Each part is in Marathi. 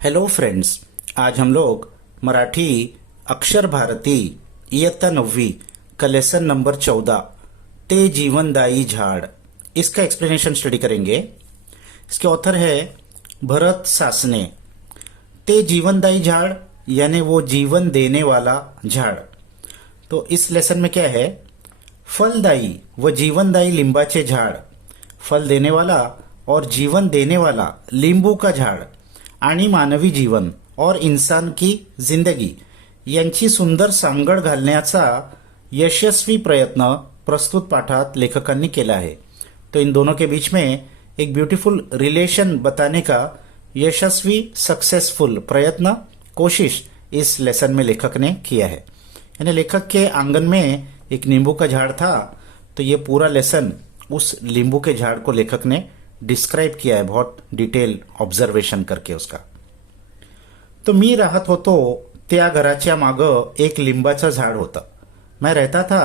Hello friends. आज हम लोग मराठी अक्षर भारती इयत्ता 9वी का लेसन नंबर 14 ते जीवनदायी झाड़ इसका एक्सप्लेनेशन स्टडी करेंगे। इसके ऑथर है भरत सासने। ते जीवनदायी झाड़ यानी वो जीवन देने वाला झाड़। तो इस लेसन में क्या है, फलदायी व जीवनदायी लिंबाचे झाड़, फल देने वाला और जीवन देने वाला लिंबू का झाड़ आणि मानवी जीवन और इंसान की जिंदगी यांची सुंदर सांगड घालण्याचा यशस्वी प्रयत्न प्रस्तुत पाठात लेखकांनी केला है। तो इन दोनों के बीच में एक ब्यूटीफुल रिलेशन बताने का यशस्वी सक्सेसफुल प्रयत्न कोशिश इस लेसन में लेखक ने किया है। यानी लेखक के आंगन में एक नींबू का झाड़ था, तो ये पूरा लेसन उस नींबू के झाड़ को लेखक ने डिस्क्राइब किया है, बहुत डिटेल ऑब्जर्वेशन करके उसका। तो मी राहत होतो त्या घराच्या मागं एक लिंबाचं झाड होतं। मैं रहता था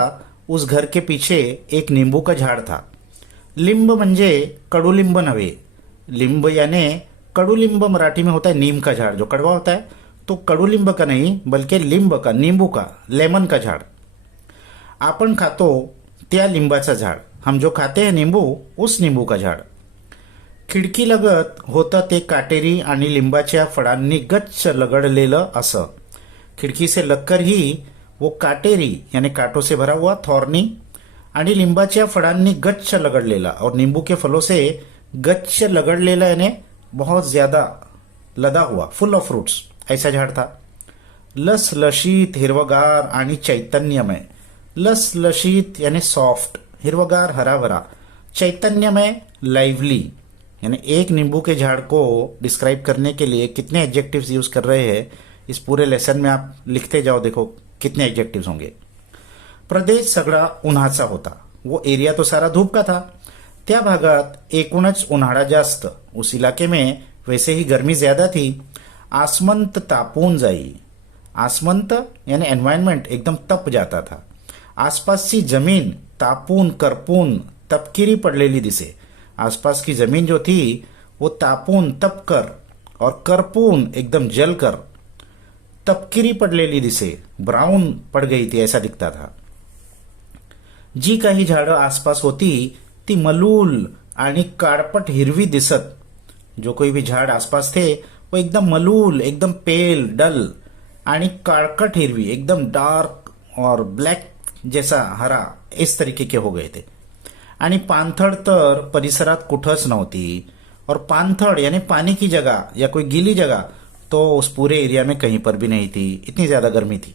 उस घर के पीछे एक नींबू का झाड़ था। लिंब म्हणजे कडुलिंब नव्हे, लिंब यानी कडुलिंब मराठी में होता है नीम का झाड़ जो कड़वा होता है, तो कडुलिंब का नहीं बल्कि लिंब का, नींबू का, लेमन का झाड़। आपण खातो त्या लिंबाचा झाड़, हम जो खाते हैं नींबू उस नींबू का झाड़। खिडकी लगत होतं ते काटेरी आणि लिंबाच्या फळांनी गच्च लगडलेलं असं। खिड़की से लगकर ही वो काटेरी यानी कांटों से भरा हुआ थॉर्नी आणि लिंबाच्या फळांनी गच्च लगडलेला और नींबू के फलों से गच्च लगडलेला यानी बहुत ज्यादा लदा हुआ, फुल ऑफ फ्रूट्स, ऐसा झाड़ था। लसलशीत हिरवगार आणि चैतन्यमय। लसलशीत यानी सॉफ्ट, हिरवगार हरा भरा, चैतन्यमय लाइवली। यानी एक नींबू के झाड़ को डिस्क्राइब करने के लिए कितने एडजेक्टिव्स यूज कर रहे हैं इस पूरे लेसन में आप लिखते जाओ, देखो कितने एडजेक्टिव्स होंगे। प्रदेश सगळा उन्हाचा होता, वो एरिया तो सारा धूप का था। त्या भागात एकूणच उन्हाळा जास्त, उस इलाके में वैसे ही गर्मी ज्यादा थी। आसमंत तापून जाई, आसमंत यानी एनवायरनमेंट एकदम तप जाता था। आसपासची जमीन तापून करपून तपकिरी पडलेली दिसे। आसपास की जमीन जो थी वो तापून तपकर और करपून एकदम जलकर तपकिरी पडलेली दिसे, ब्राउन पड़ गई थी, ऐसा दिखता था। जी काही झाडं आसपास होती ती मलूल आणि काळपट हिरवी दिसत। जो कोई भी झाड़ आसपास थे वो एकदम मलूल, एकदम पेल, डल आणि काळकट हिरवी, एकदम डार्क और ब्लैक जैसा हरा, इस तरीके के हो गए थे। आणि पाणथळ तर परिसरात कुठंच नव्हती। और पाणथळ यानी पानी की जगह या कोई गीली जगह तो उस पूरे एरिया में कहीं पर भी नहीं थी, इतनी ज्यादा गर्मी थी।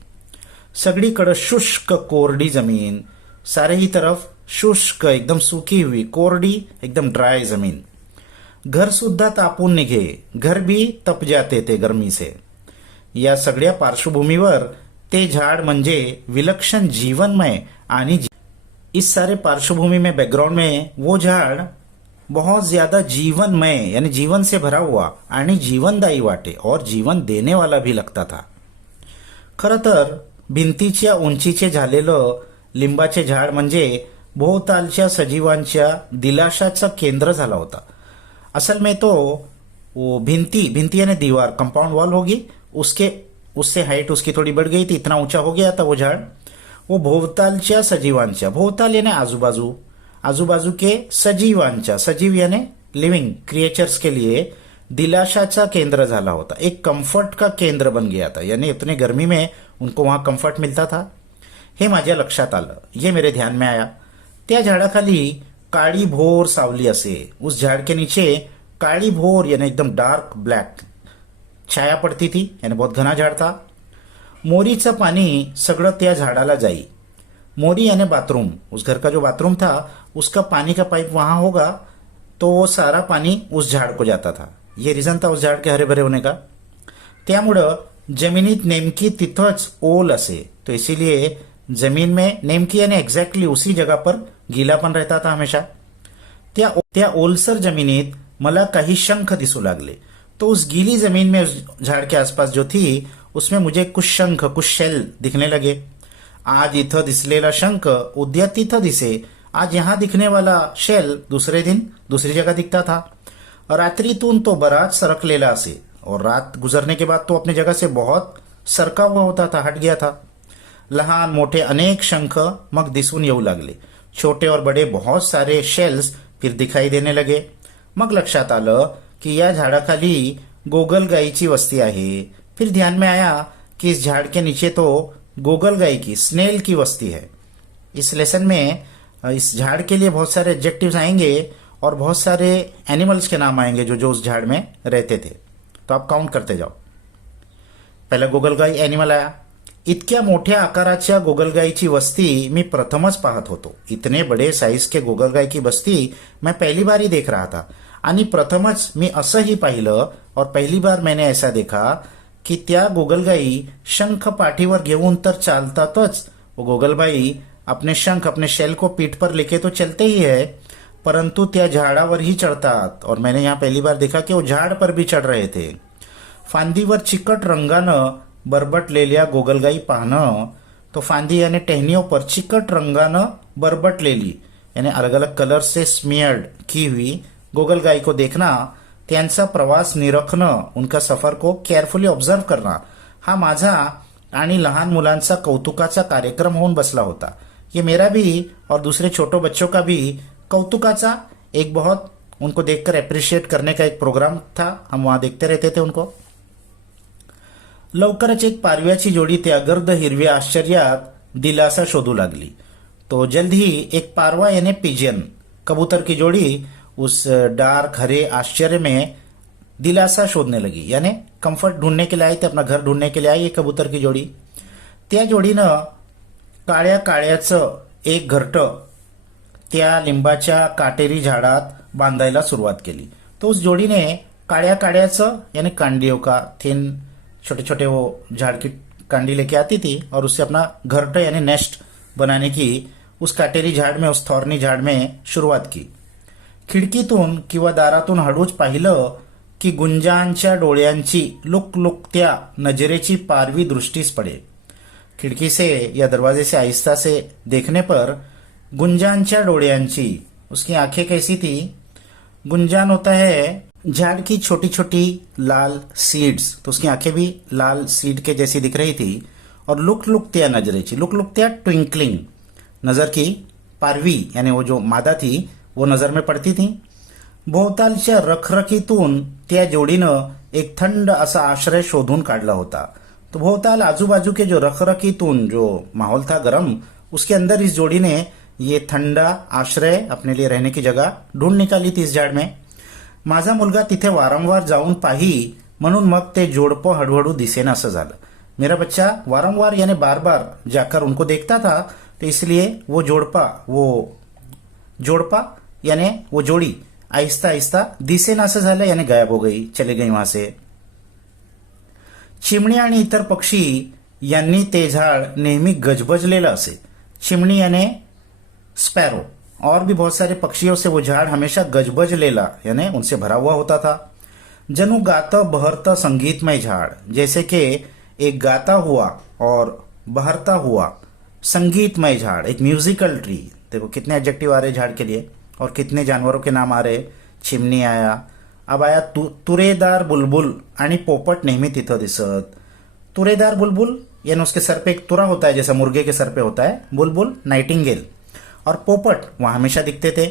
सगळीकडे शुष्क कोरडी जमीन, सारे ही तरफ शुष्क एकदम सूखी हुई, कोरडी एकदम ड्राई जमीन। घर सुद्धा तापून निघे, घर भी तप जाते थे गर्मी से। या सगळ्या पार्श्वभूमीवर ते झाड म्हणजे विलक्षण जीवनमय आणि इस सारे पार्श्वभूमि में, बैकग्राउंड में वो झाड़ बहुत ज्यादा जीवनमय यानी जीवन से भरा हुआ आणि जीवनदायी वाटे और जीवन देने वाला भी लगता था। खरं तर भिंतीच्या उंचीचे झालेलं लिंबाचे झाड म्हणजे भोवतालच्या सजीवांच्या दिलाशाचं केंद्र झाला होता। असल में तो वो भिंती यानी दीवार, कंपाउंड वॉल होगी, उससे हाइट उसकी थोड़ी बढ़ गई थी, इतना ऊंचा हो गया था वो झाड़। वो भोवतालच्या सजीवांच्या, भोवताल यानी आजूबाजू, आजूबाजू के सजीवांच्या, सजीव यानी लिविंग क्रिएचर्स के लिए दिलाशाचा केंद्र झाला होता, एक कंफर्ट का केंद्र बन गया था। यानी इतनी गर्मी में उनको वहां कंफर्ट मिलता था। हे माझ्या लक्षात आलं, ये मेरे ध्यान में आया। त्या झाडाखाली काळी भोर सावली असे, उस झाड़ के नीचे काळी भोर यानी एकदम डार्क ब्लैक छाया पड़ती थी, यानी बहुत घना झाड़ था। मोरीचं पानी सगळं त्या झाडाला जाई। मोरी यानी बाथरूम, उस घर का जो बाथरूम था उसका पानी का पाइप वहां होगा, तो वो सारा पानी उस झाड़ को जाता था। ये रीजन था उस झाड़ के हरे भरे होने का। त्यामुळं जमिनीत नेमकी तिथंच ओल असे, तो इसीलिए जमीन में नेमकी यानी एग्जैक्टली उसी जगह पर गीलापन रहता था हमेशा। त्या ओलसर जमिनीत मला काही शंख दिसू लागले। तो उस गीली जमीन में, उस झाड़ के आसपास जो थी उसमें मुझे कुछ शंख, कुछ शेल दिखने लगे। आज इथं दिसलेला शंख उद्या तिथं दिसे, आज यहां दिखने वाला शेल दूसरे दिन दूसरी जगह दिखता था। रात्रीतून तो बराच सरकलेला असे, और रात गुजरने के बाद तो अपनी जगह से बहुत सरका हुआ होता था, हट गया था. लहान मोठे अनेक शंख मग दिसून येऊ लागले. छोटे और बडे बहुत सारे शेल्स फिर दिखाई देने लगे. मग लक्षात आलं की या झाडाखाली गोगलगाईची वस्ती आहे. फिर ध्यान में आया कि इस झाड़ के नीचे तो गोगलगाई की, स्नेल की वस्ती है. इस लेसन में इस झाड़ के लिए बहुत सारे एडजेक्टिव्स आएंगे और बहुत सारे एनिमल्स के नाम आएंगे जो जो उस झाड़ में रहते थे. तो आप काउंट करते जाओ. पहला गोगलगाई एनिमल आया. इतक्या मोठ्या आकाराच्या गोगलगाईची वस्ती मी प्रथमच पाहत होतो. इतने बड़े साइज के गोगलगाई की बस्ती मैं पहली बार ही देख रहा था. आणि प्रथमच मी असंही पाहिलं और पहली बार मैंने ऐसा देखा की त्या गोगलगाई शंख पाठीवर घेऊन तर चालतातच. वो गोगलबाई अपने शंख, अपने शेल को पीठ पर लेके तो चलते ही है, परंतु त्या झाडावर ही चढतात. और मैंने यहाँ पहली बार देखा कि वो झाड पर भी चढ रहे थे. फांदीवर चिकट रंगानं बरबटलेल्या गोगलगाई पाहणं. तो फांदी यानी टहनियों पर चिकट रंगानं बरबटलेली यानी अलग अलग कलर से स्मियर्ड की हुई गोगलगाई को देखना, त्यांचा प्रवास निरखणं, उनका सफर को केअरफुली ऑब्झर्व करना, हा माझा आणि लहान मुलांचा कौतुकाचा कार्यक्रम होऊन बसला होता. ये मेरा भी और दूसरे छोटे बच्चों का भी कौतुकाचा एक बहुत उनको देखकर अप्रिशिएट करने का एक प्रोग्राम था. हम वहां देखते रहते थे उनको. लवकरच एक पारव्याची जोडी त्या गर्द हिरव्या आश्चर्यात दिलासा शोधू लागली. तो जल्द ही एक पारवा यानी पिजन, कबूतर की जोड़ी उस डार्क हरे आश्चर्य में दिलासा शोधने लगी. यानी कंफर्ट ढूंढने के लिए आई थे, अपना घर ढूंढने के लिए आई ये कबूतर की जोड़ी. त्या जोडीनं काळ्या काळ्याचं एक घरटं त्या लिंबाच्या काटेरी झाडात बांधायला सुरुवात केली. तो उस जोड़ी ने काळ्या काळ्याचं यानी कांडियों का थिन छोटे छोटे वो झाड़ की कांडी लेके आती थी और उससे अपना घरटं यानी नेस्ट बनाने की उस काटेरी झाड़ में, उस थॉर्नी झाड़ में शुरुआत की. खिडकीतून किंवा दारातून हळूच पाहिलं की गुंजांच्या डोळ्यांची लुकलुकत्या नजरेची पारवी दृष्टीस पड़े. खिड़की से या दरवाजे से आहिस्ता से देखने पर गुंजानच्या डोळ्यांची, उसकी आंखें कैसी थी. गुंजान होता है झाड़ की छोटी छोटी लाल सीड्स, तो उसकी आंखें भी लाल सीड के जैसी दिख रही थी. और लुकलुकत्या नजरेची, लुकलुकत्या ट्विंकलिंग, नजर की पारवी यानी वो जो मादा थी वो नजर में पड़ती थी. भोवतालच्या रखरखीतून त्या जोडीनं एक थंड असा आश्रय शोधून काढला होता. तो भोवताल आजूबाजू के जो रखरखीतून जो माहौल था गरम, उसके अंदर इस जोड़ी ने ये ठंडा आश्रय अपने लिए रहने की जगह ढूंढ निकाली थी इस झाड़ में. माझा मुलगा तिथे वारंवार जाऊन पाही म्हणून मग ते जोडपं हळूहळू दिसेना असं झालं. मेरा बच्चा वारंवार यानी बार बार जाकर उनको देखता था, तो इसलिए वो जोड़पा यानी वो जोड़ी आहिस्ता आहिस्ता दिसेना असं झालं यानी गायब हो गई, चले गई वहां से. चिमणी आणि इतर पक्षी यांनी ते झाड नेहमी गजबजलेलं असे. चिमणी यानी स्पैरो और भी बहुत सारे पक्षियों से वो झाड़ हमेशा गजबजलेला यानी उनसे भरा हुआ होता था. जनु गाता बहरता संगीतमय झाड़, जैसे कि एक गाता हुआ और बहरता हुआ संगीतमय झाड़, एक म्यूजिकल ट्री. देखो कितने एडजेक्टिव आ रहे झाड़ के लिए और कितने जानवरों के नाम आ रहे. चिमणी आया, अब आया तुरेदार बुलबुल आणि पोपट नेहमी तिथं दिसत. तुरेदार बुलबुल यानी उसके सर पे एक तुरा होता है जैसा मुर्गे के सर पे होता है. बुलबुल नाइटिंगेल और पोपट वहां हमेशा दिखते थे.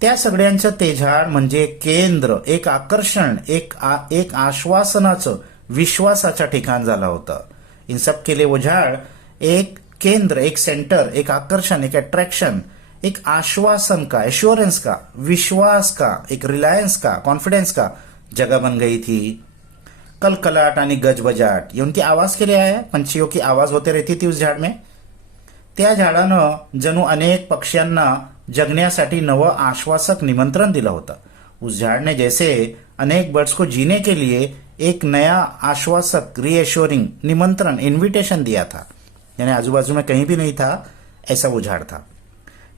त्या सगळ्यांचं ते झाड म्हणजे केंद्र, एक आकर्षण, एक आश्वासनाचं, विश्वासाचं ठिकाण झालं होतं. इन सब के लिए वो झाड़ एक केंद्र, एक सेंटर, एक आकर्षण, एक अट्रैक्शन, एक आश्वासन का, एश्योरेंस का, विश्वास का, एक रिलायंस का, कॉन्फिडेंस का जगह बन गई थी. कलकलाट आणि गजबजाट ये उनकी आवाज के लिए आया. पंछियों की आवाज होते रहती थी उस झाड़ में. त्या झाडानं जणू अनेक पक्ष्यांना जगण्यासाठी नवं आश्वासक निमंत्रण दिलं होतं. उस झाड़ ने जैसे अनेक बर्ड्स को जीने के लिए एक नया आश्वासक, रीएश्योरिंग निमंत्रण, इन्विटेशन दिया था. यानी आजूबाजू में कहीं भी नहीं था, ऐसा वो झाड़ था.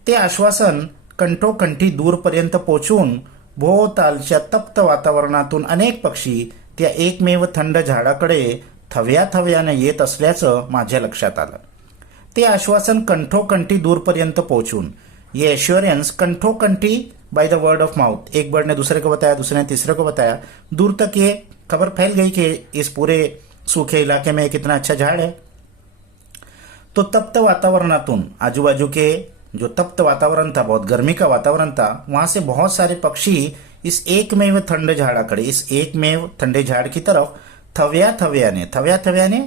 ते आश्वासन कंठोकंठी दूरपर्यंत पोचून भोवतालच्या तप्त वातावरणातून अनेक पक्षी त्या एकमेव थंड झाडाकडे थव्या थव्याने येत असल्याचं माझ्या लक्षात आलं. ते आश्वासन कंठोकंठी दूरपर्यंत पोहोचून, ये एश्योरेंस कंठोकंठी by the word of mouth, एक बर्ड ने दूसरे को बताया, दूसरे ने तीसरे को बताया, दूर तक ये खबर फैल गई कि इस पूरे सूखे इलाके में कितना अच्छा झाड़ है। तो तप्त वातावरणातून आजूबाजू के जो तप्त वातावरण था, बहुत गर्मी का वातावरण था, वहां से बहुत सारे पक्षी इस एकमेव थंड झाडाकडे, इस एकमेव ठंडे झाड़ की तरफ थव्या थव्याने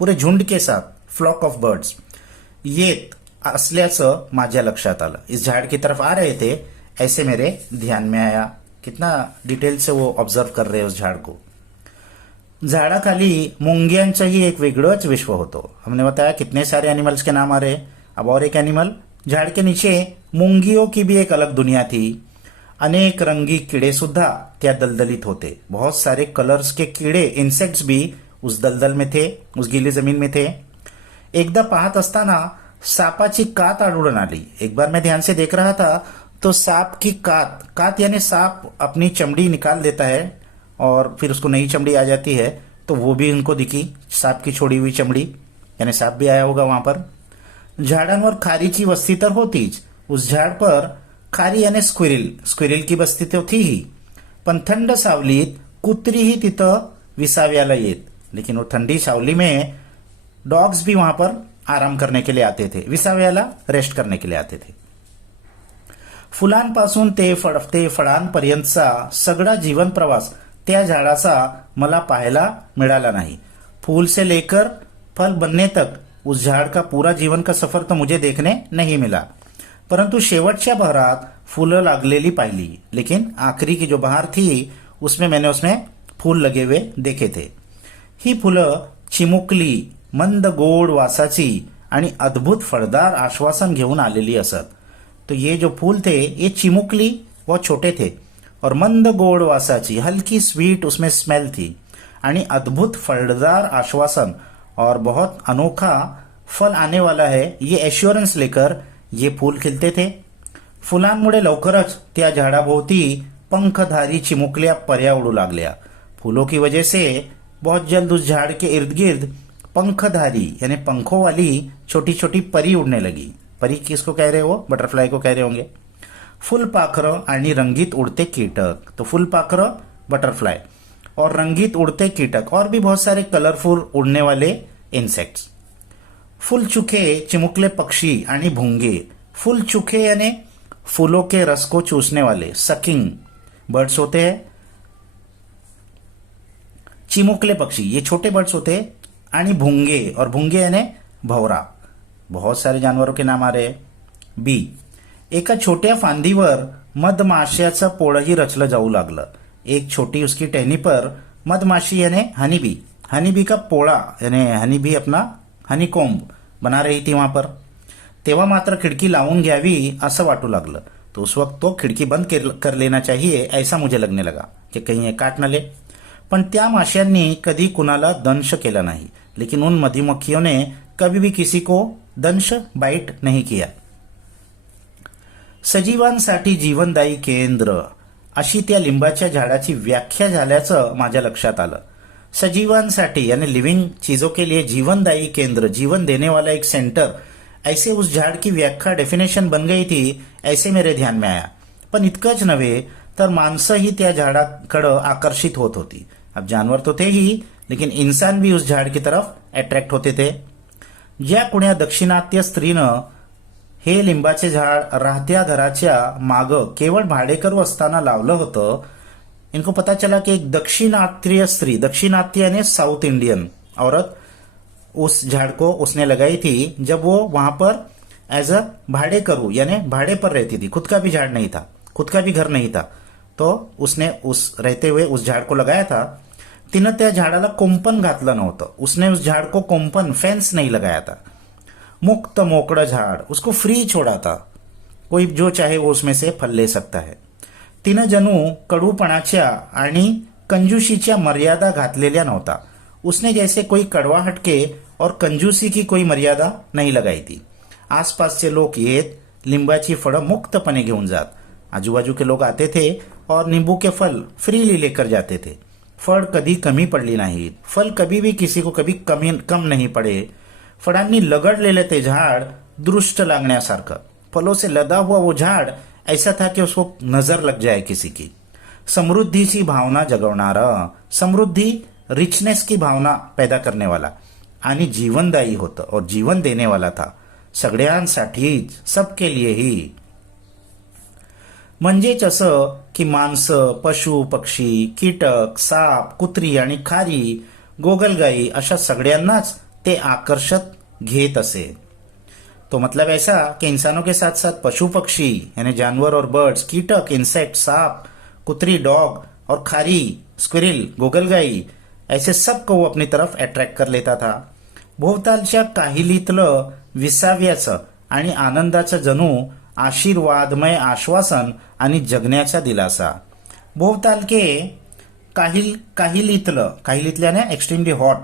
पूरे झुंड के साथ, फ्लॉक ऑफ बर्ड्स येत असल्याचं माझ्या लक्षात आलं। इस झाड़ की तरफ आ रहे थे, ऐसे मेरे ध्यान में आया। कितना डिटेल से वो ऑब्जर्व कर रहे हैं उस झाड़ को। झाडाखाली मुंग्यांचंही एक वेगळंच विश्व होतं। हमने बताया कितने सारे एनिमल्स के नाम आ रहे। अब और एक एनिमल, झाड़ के नीचे मुंगियों की भी एक अलग दुनिया थी। अनेक रंगी कीड़े सुद्धा त्या दलदलीत होते। बहुत सारे कलर्स के कीड़े, इंसेक्ट्स भी उस दलदल में थे, उस गीली जमीन में थे। एकदा पाहत असताना सापाची कात आढळून आली। एक बार मैं ध्यान से देख रहा था तो सांप की कात यानी सांप अपनी चमड़ी निकाल देता है और फिर उसको नई चमड़ी आ जाती है, तो वो भी उनको दिखी, सांप की छोड़ी हुई चमड़ी, यानी सांप भी आया होगा वहां पर। झाडांवर खारीची वस्ती तर होतीच। उस झाड पर खारी यानी स्क्विरल की वस्ती तो थी ही, पण थंड सावलीत कुत्रीही तिथं विसाव्याला येत। लेकिन वो ठंडी सावली में डॉग्स भी वहां पर आराम करने के लिए आते थे, विसाव्याला रेस्ट करने के लिए आते थे। फुलांपासून ते फळांपर्यंतचा सगळा जीवन प्रवास त्या झाडाचा मला पाहायला मिळाला नाही। फूल से लेकर फल बनने तक उस झाड़ का पूरा जीवन का सफर तो मुझे देखने नहीं मिला, परंतु शेवटच्या बहरात फूलं लागलेली पाहिली। लेकिन आखिरी की जो बहार थी उसमें फूल लगे हुए देखे थे। ही फुलं चिमुकली, मंद गोड वासाची आणि अद्भुत फळदार आश्वासन घेऊन आलेली असत। तो ये जो फूल थे ये चिमुकली, बहुत छोटे थे, और मंद गोड वासाची हल्की स्वीट उसमें स्मेल थी, आणि अद्भुत फलदार आश्वासन और बहुत अनोखा फल आने वाला है, ये एश्योरेंस लेकर ये फूल खिलते थे। फुलांमुळे लवकरच त्या झाडाभोवती पंखधारी चिमुकल्या पर्या उडू लागल्या। फूलों की वजह से बहुत जल्द उस झाड़ के इर्द गिर्द पंखधारी यानी पंखों वाली छोटी छोटी परी उड़ने लगी। परी किसको कह रहे हो? बटरफ्लाई को कह रहे होंगे। फुलपाखरं आणि रंगीत उड़ते कीटक, तो फुलपाखरं बटरफ्लाई और रंगीत उड़ते कीटक, और भी बहुत सारे कलरफुल उड़ने वाले इंसेक्ट्स। फूल चुके चिमुकले पक्षी आणि भुंगे। फूल चुके यानी फूलों के रस को चूसने वाले सकिंग बर्ड्स होते हैं। चिमुकले पक्षी ये छोटे बर्ड्स होते हैं, आणि भुंगे, और भुंगे यानी भवरा। बहुत सारे जानवरों के नाम आ रहे हैं। बी, एका छोट्या फांदीवर मधमाश्याचं पोळही रचलं जाऊ लागलं। एक छोटी उसकी टहनी पर मधमाशी यानी हनीबी का पोळा यानी हनीबी अपना हनीकॉम्ब बना रही थी वहां पर। तेव्हा मात्र खिड़की लावून घ्यावी असं वाटू लागलं। तो उस वक्त तो खिड़की बंद कर लेना चाहिए ऐसा मुझे लगने लगा कि कहीं ये काट न ले। पण त्या माश्यांनी कधी कुणाला दंश केला नाही, लेकिन उन मधुमक्खियों ने कभी भी किसी को दंश बाइट नहीं किया। सजीवांसाठी जीवनदायी केंद्र अशी त्या लिंबाच्या झाडाची व्याख्या झाल्याचं माझ्या लक्षात आलं। सजीवांसाठी यानी लिविंग चीजों के लिए जीवनदायी केंद्र, जीवन देने वाला एक सेंटर, ऐसे उस झाड़ की व्याख्या डेफिनेशन बन गई थी, ऐसे मेरे ध्यान में आया। पण इतकंच नव्हे तर माणसंही त्या झाडाकडं आकर्षित होत होती। अब जानवर तो थे ही, लेकिन इंसान भी उस झाड़ की तरफ अट्रॅक्ट होते थे। ज्या कुण्या दक्षिणात्य स्त्रीनं हे लिंबाचे झाड राहत्या घराच्या माग केवळ भाडेकरू असताना लावलं होतं, इनको पता चला कि एक दक्षिणात्य स्त्री, दक्षिणात्य यानी साउथ इंडियन औरत, उस झाड़ को उसने लगाई थी जब वो वहां पर एज अ भाडेकरू यानी भाड़े पर रहती थी। खुद का भी झाड़ नहीं था, खुद का भी घर नहीं था, तो उसने उस रहते हुए उस झाड़ को लगाया था। तिनं त्या झाडाला कोंपण घातलं नव्हतं, उसने उस झाड़ को कोंपण फेंस नहीं लगाया था। मुक्त मोकड़ा झाड़, उसको फ्री छोड़ा था, कोई जो चाहे वो उसमें से फल ले सकता है। तिनं जणू कडूपणाच्या आणि कंजूसीच्या मर्यादा घातलेल्या नव्हता। उसने जैसे कोई कड़वाहट के और कंजूसी की कोई मर्यादा नहीं लगाई थी। आसपासचे लोग येत लिंबाची फळं मुक्तपणे घेऊन जात। आजूबाजू के लोग आते थे और नींबू के फल फ्रीली लेकर जाते थे। फळ कधी कमी पडली नाहीत, फल कभी भी किसी को कभी कम नहीं पड़े। फळांनी लगडलेले ते झाड दृष्ट लागण्यासारखं, फलों से लदा हुआ वो झाड़ ऐसा था कि उसको नजर लग जाए किसी की। समृद्धीची भावना जगवणारं, समृद्धी रिचनेस की भावना पैदा करने वाला आणि जीवनदायी होतं और जीवन देने वाला था सगळ्यांसाठीच, सबके लिए ही. म्हणजेच असं की माणसं, पशु पक्षी, कीटक, साप, कुत्री आणि खारी, गोगलगाई अशा सगळ्यांनाच ते आकर्षत घेत असे. तो मतलब ऐसा कि इंसानों के साथ साथ पशु पक्षी यानी जानवर और बर्ड्स, कीटक, इंसेक्ट, सांप, कुतरी, डॉग और खारी, स्क्विरिल, गोगलगाई ऐसे सबको वो अपनी तरफ अट्रॅक्ट कर लेता था. भोवतालच्या काहिलीतलं विसाव्याचं आणि आनंदाचं जणू आशीर्वादमय आश्वासन आणि जगण्याचा दिलासा. भोवताल के काहिलीतल्याने एक्सट्रीमली हॉट,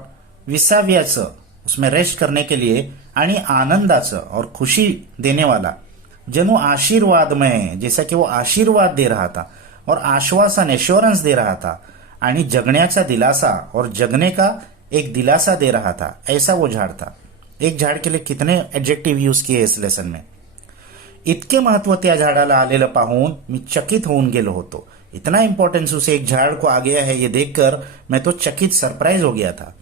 विसाव्याचं उसमें रेस्ट करने के लिए आणि आनंदाचं और खुशी देने वाला जणू आशीर्वादमय, जैसा कि वो आशीर्वाद दे रहा था और आश्वासन एश्योरेंस दे रहा था आणि जगण्याचा दिलासा और जगने का एक दिलासा दे रहा था, ऐसा वो झाड था. एक झाड के लिए कितने एडजेक्टिव यूज किए इस लेसन में. इतके महत्व त्या झाडाला आलेलं पाहून मी चकित होऊन गेलो होतो. इतना इंपॉर्टेंस उसे एक झाड़ को आ गया है ये देखकर मैं तो चकित सरप्राइज हो गया था.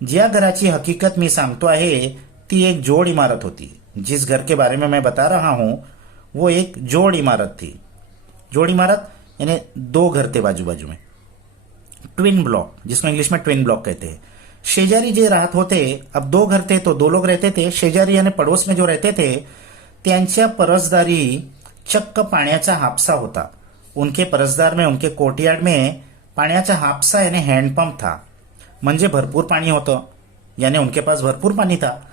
ज्या घराची हकीकत मी सांगतो आहे ती एक जोड इमारत होती. जिस घर के बारे में मैं बता रहा हूं वो एक जोड़ इमारत थी. जोड़ इमारत यानी दो घर थे बाजू बाजू में, ट्विन ब्लॉक, जिसको इंग्लिश में ट्विन ब्लॉक कहते हैं. शेजारी जे राहत होते, अब दो घर थे तो दो लोग रहते थे. शेजारी यानी पड़ोस में जो रहते थे त्यांच्या परसदारी चक्क पाण्याचा हापसा होता. उनके परसदार में, उनके कोर्टयार्ड में पाण्याचा हापसा यानी हैंडपंप था. म्हणजे भरपूर पाणी होतं, यानी उनके पास भरपूर पाणी था.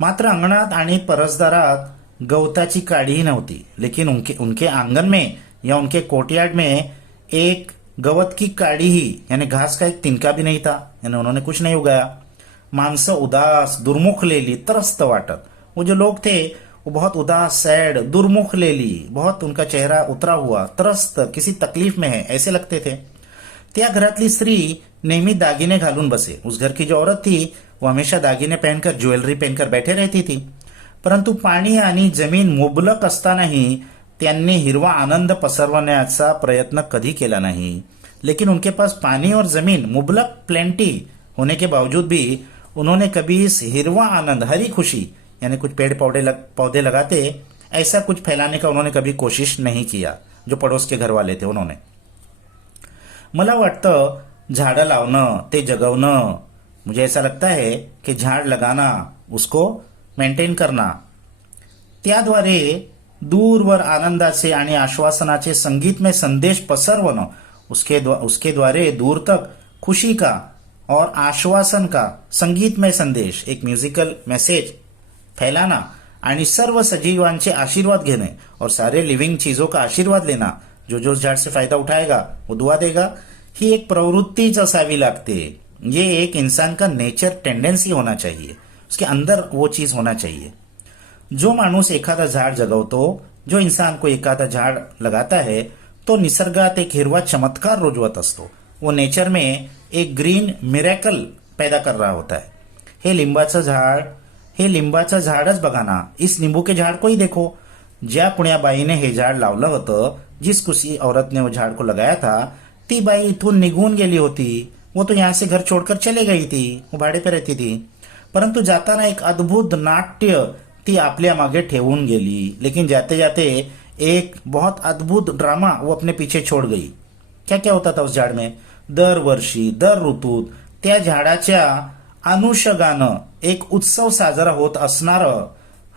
मात्र अंगणात आणि परसदारात गवताची काडीही नव्हती. लेकिन उनके आंगन में या उनके कोर्टयार्ड में एक गवत की काड़ी ही यानी घास का एक तिनका भी नहीं था, यानी उन्होंने कुछ नहीं उगाया. माणसं उदास, दुर्मुख लेली, त्रस्त वाटत. वो जो लोग थे वो बहुत उदास, सैड, दुर्मुख लेली, बहुत उनका चेहरा उतरा हुआ, त्रस्त, किसी तकलीफ में है ऐसे लगते थे. त्या घरातली स्त्री नेहमी दागिने घालून बसे. उस घर की जो औरत थी वो हमेशा दागिने पहनकर, ज्वेलरी पहनकर बैठे रहती थी. परंतु पाणी आणि जमीन मुबलक असतानाही त्यांनी हिरवा आनंद पसरवण्याचा प्रयत्न कधी केला नहीं. लेकिन उनके पास पानी और जमीन मुबलक प्लेंटी होने के बावजूद भी उन्होंने कभी इस हिरवा आनंद, हरी खुशी यानी कुछ पेड़ पौधे लगाते ऐसा कुछ फैलाने का उन्होंने कभी कोशिश नहीं किया. जो पड़ोस के घर वाले थे उन्होंने. मला वाटतं झाडं लावणं, ते जगवणं, मुझे ऐसा लगता है कि झाड़ लगाना, उसको मेंटेन करना, त्याद्वारे दूरवर आनंदाचे आणि आश्वासनाचे संगीतमय संदेश पसरवणं, उसके द्वारे दूर तक खुशी का और आश्वासन का संगीतमय संदेश, एक म्यूजिकल मैसेज फैलाना आणि सर्व सजीवांचे आशीर्वाद घेणे और सारे लिविंग चीजों का आशीर्वाद लेना. जो जो झाड़ से फायदा उठाएगा वो दुआ देगा. ही एक प्रवृत्तीच असावी लागते. ये एक इंसान का नेचर टेंडेंसी होना चाहिए, उसके अंदर वो चीज होना चाहिए. जो माणूस एखादा झाड जगवतो, जो इंसान को एखादा झाड लगाता है तो निसर्गात एक हिरवा चमत्कार रुजवत असतो. वो नेचर में एक ग्रीन मिरेकल पैदा कर रहा होता है. हे लिंबाचं झाडच बघा ना. इस नींबू के झाड़ को ही देखो. ज्या पुण्याबाईने हे झाड लावलं होतं, जिस किसी औरत ने वो झाड़ को लगाया था, ती बाई इथून निघून गेली होती. वो तो यहां से घर छोड़कर चले गई थी, वो भाड़े पे रहती थी. परंतु जाताना एक अद्भुत नाट्य ती आपल्या मागे ठेवून गेली. लेकिन जाते जाते एक बहुत अद्भुत ड्रामा वो अपने पीछे छोड़ गई. क्या क्या होता था उस झाड़ में? दरवर्षी, दर ऋतूत त्या झाडाच्या अनुषंगानं एक उत्सव साजरा होत असणारं.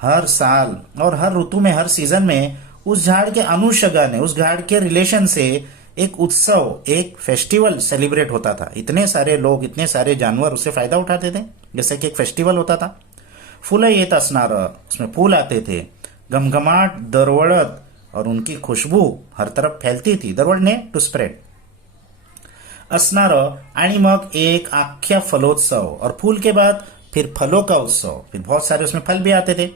हर साल और हर ऋतु में, हर सीजन में उस झाड़ के अनुषंगाने, उस झाड़ के रिलेशन से एक उत्सव, एक फेस्टिवल सेलिब्रेट होता था. इतने सारे लोग, इतने सारे जानवर उससे फायदा उठाते थे, जैसे कि एक फेस्टिवल होता था. फुलं येत असणारं, उसमें फूल आते थे, घमघमाट दरवळत और उनकी खुशबू हर तरफ फैलती थी. दरवळने टू स्प्रेड असणारं. आणि मग एक आख्या फलोत्सव और फूल के बाद फिर फलों का उत्सव. फिर बहुत सारे उसमें फल भी आते थे.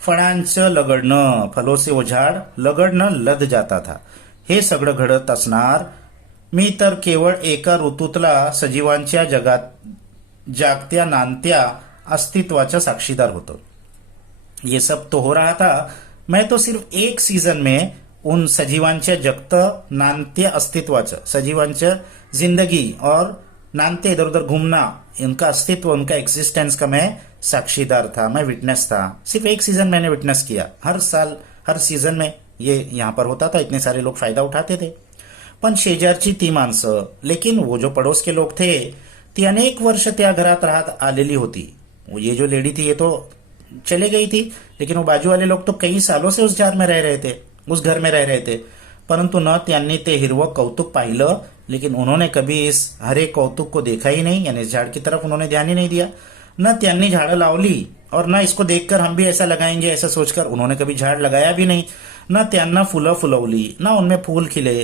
फळांचं लगडणं, फलों से वो झाड लगडणं लद जाता था. हे सगळं घडत असणार. मी तर केवळ एका ऋतूतला सजीवांच्या जगात जागत्या नांदत्या अस्तित्वाचा साक्षीदार होतो. ये सब तो हो रहा था. मैं तो सिर्फ एक सीजन में उन सजीवांच्या जगतं नांदते अस्तित्वाचं, सजीवांच्या जिंदगी और नांदते इधर उधर घूमना, इनका अस्तित्व, उनका एग्जिस्टेंस का मैं साक्षीदार था, मैं विटनेस था। सिर्फ एक सीजन मैंने विटनेस किया, हर साल हर सीजन में ये यहाँ पर होता था, इतने सारे लोग फायदा उठाते थे। पण शेजारची ती माणसं, लेकिन वो जो पड़ोस के लोग थे ती अनेक वर्ष त्या घरात राहत आलेली होती। ये जो लेडी थी ये तो चले गई थी, लेकिन वो बाजू वाले लोग तो कई सालों से उस जार में रह रहे थे, उस घर में रह रहे थे। परंतु न त्यांनी ते हिरवं कौतुक पाहिलं, लेकिन उन्होंने कभी इस हरे कौतुक को देखा ही नहीं, यानी इस झाड़ की तरफ उन्होंने ध्यान ही नहीं दिया। न त्यांनी झाड़ं लावली और न इसको देखकर हम भी ऐसा लगाएंगे ऐसा सोचकर उन्होंने कभी झाड़ लगाया भी नाही। न त्यांना फुलं फुलवली, न उनमें फूल खिले।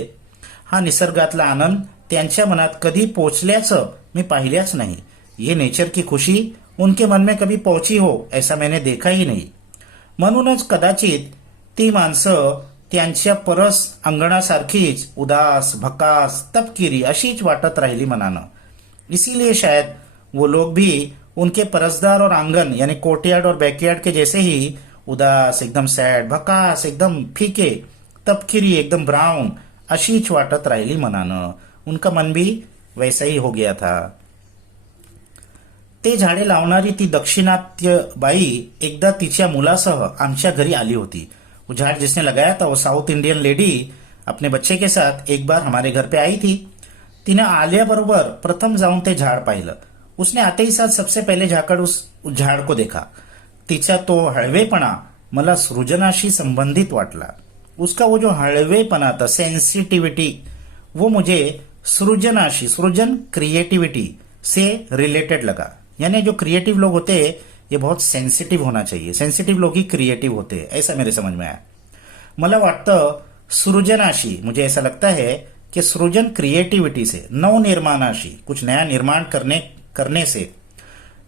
हा निसर्गातला आनंद त्यांच्या मनात कधी पोचल्याचं मी पाहिल्याच नाही। ये नेचर की खुशी उनके मन में कभी पहुंची हो ऐसा मैंने देखा ही नहीं। म्हणूनच कदाचित ती माणसं त्यांच्या परस अंगणासारखीच उदास, भकास, तपकिरी अशीच वाटत राहिली मनानं। इसीलिए शायद वो लोग भी उनके परसदार और आंगन यानी कोर्टयार्ड और बैकयार्ड के जैसे ही उदास, एकदम सैड, भकास, एकदम फीके, तपकिरी, एकदम ब्राउन अशीच वाटत राहिली मनानं। उनका मन भी वैसा ही हो गया था। ते झाडे लावणारी ती दक्षिणात्य बाई एकदा तिच्या मुलासह आमच्या घरी आली होती। वो झाड़ जिसने लगाया था वो साउथ इंडियन लेडी अपने बच्चे के साथ एक बार हमारे घर पे आई थी। तिने आल्याबरोबर प्रथम जाऊन ते झाड़ पाहिलं। उसने आते ही साथ सबसे पहले जाकर उस झाड़ को देखा। तिचा तो हळवेपणा मला सृजनाशी संबंधित वाटला। उसका वो जो हळवेपणा था, सेंसिटिविटी, वो मुझे सृजनाशी, सृजन क्रिएटिविटी से रिलेटेड लगा। यानी जो क्रिएटिव लोग होते हैं ये बहुत सेंसिटिव होना चाहिए, सेंसिटिव लोग ही क्रिएटिव होते हैं, ऐसा मेरे समझ में आया। मला वाटतं सृजनाशी, मुझे ऐसा लगता है कि सृजन क्रिएटिविटी से, नवनिर्माणाशी, कुछ नया निर्माण करने से,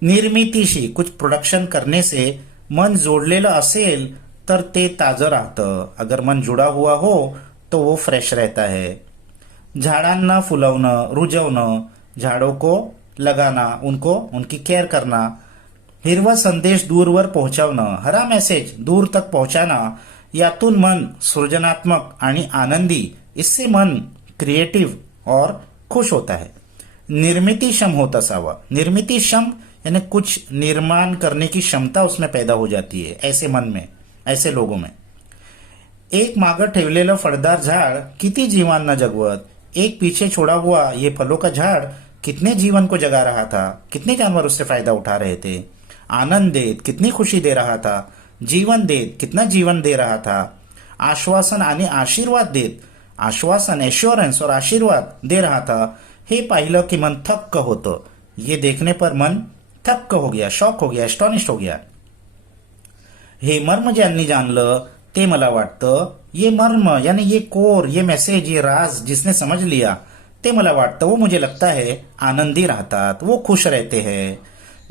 निर्मितीशी, कुछ प्रोडक्शन करने से मन जोडलेलं असेल तर ते ताजं राहतं। अगर मन जुड़ा हुआ हो तो वो फ्रेश रहता है। झाडांना फुलवणं, रुजवणं, झाड़ों को लगाना, उनको उनकी केयर करना, हिरवा संदेश दूरवर पहुंचावणं, हरा मेसेज दूर तक पहुंचाना, यातून मन सृजनात्मक आणि आनंदी, इससे मन क्रिएटिव और खुश होता है। निर्मितिक्षम होता असावा। निर्मितिक्षम यानी कुछ निर्माण करने की क्षमता उसमें पैदा हो जाती है ऐसे मन में, ऐसे लोगों में। एक मागं ठेवलेलं फळदार झाड किती जीवांना जगवत, एक पीछे छोड़ा हुआ ये फलों का झाड़ कितने जीवन को जगा रहा था, कितने जानवर उससे फायदा उठा रहे थे। आनंद देत कितनी खुशी दे रहा था, जीवन देत कितना जीवन दे रहा था, आश्वासन आणि आशीर्वाद देत, आश्वासन, एश्योरेंस और आशीर्वाद दे रहा था। हे पाहिलं की मन थक्क होतं। ये देखने पर मन थक्क हो गया, शॉक हो गया, एस्टॉनिश हो गया। हे मर्म ज्यांनी जाणलं ते मला वाटतं, ये मर्म यानी ये कोर, ये मैसेज, ये राज जिसने समझ लिया ते मला वाटतं, वो मुझे लगता है आनंदी राहतात, वो खुश रहते हैं।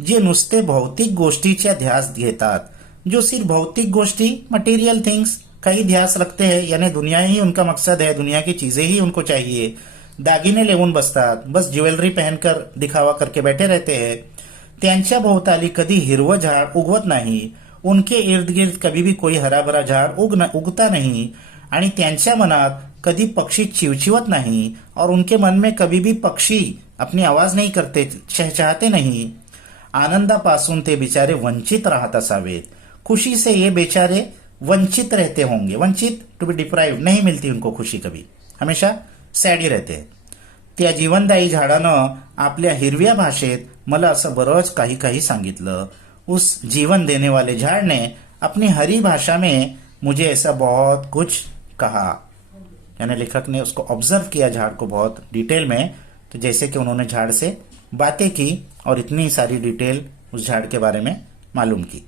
जे नुसते भौतिक गोष्टीच्या ध्यास घेतात, जो सिर्फ भौतिक गोष्टी, मटेरियल थिंग्स का ही ध्यास रखते हैं, यानी दुनिया ही उनका मकसद है, दुनिया की चीजें ही उनको चाहिए, दागिने लेवून बसतात, बस ज्वेलरी पहनकर दिखावा करके बैठे रहते हैं, त्यांच्या भोवताली कधी हिरवं झाड उगवत नाही, उनके इर्द गिर्द कभी भी कोई हरा भरा झाड उगता नहीं, आणि त्यांच्या मनात कभी पक्षी चिवचिवत नहीं, और उनके मन में कभी भी पक्षी अपनी आवाज नहीं करते, चहचहाते नहीं। आनंदापासून ते बिचारे वंचित राहत असावेत। खुशी से ये बेचारे वंचित रहते होंगे, वंचित टू बी डिप्राइव्ड, नहीं मिलती उनको खुशी, कभी हमेशा सॅड ही रहते। त्या जीवनदायी झाडानं आपल्या हिरव्या भाषेत मला असं बरंच काही काही सांगितलं। उस जीवन देने वाले झाड़ ने अपनी हरी भाषा में मुझे ऐसा बहुत कुछ कहा। यानी लेखक ने उसको ऑब्जर्व किया झाड़ को बहुत डिटेल में, तो जैसे कि उन्होंने झाड़ से बातें की और इतनी सारी डिटेल उस झाड़ के बारे में मालूम की।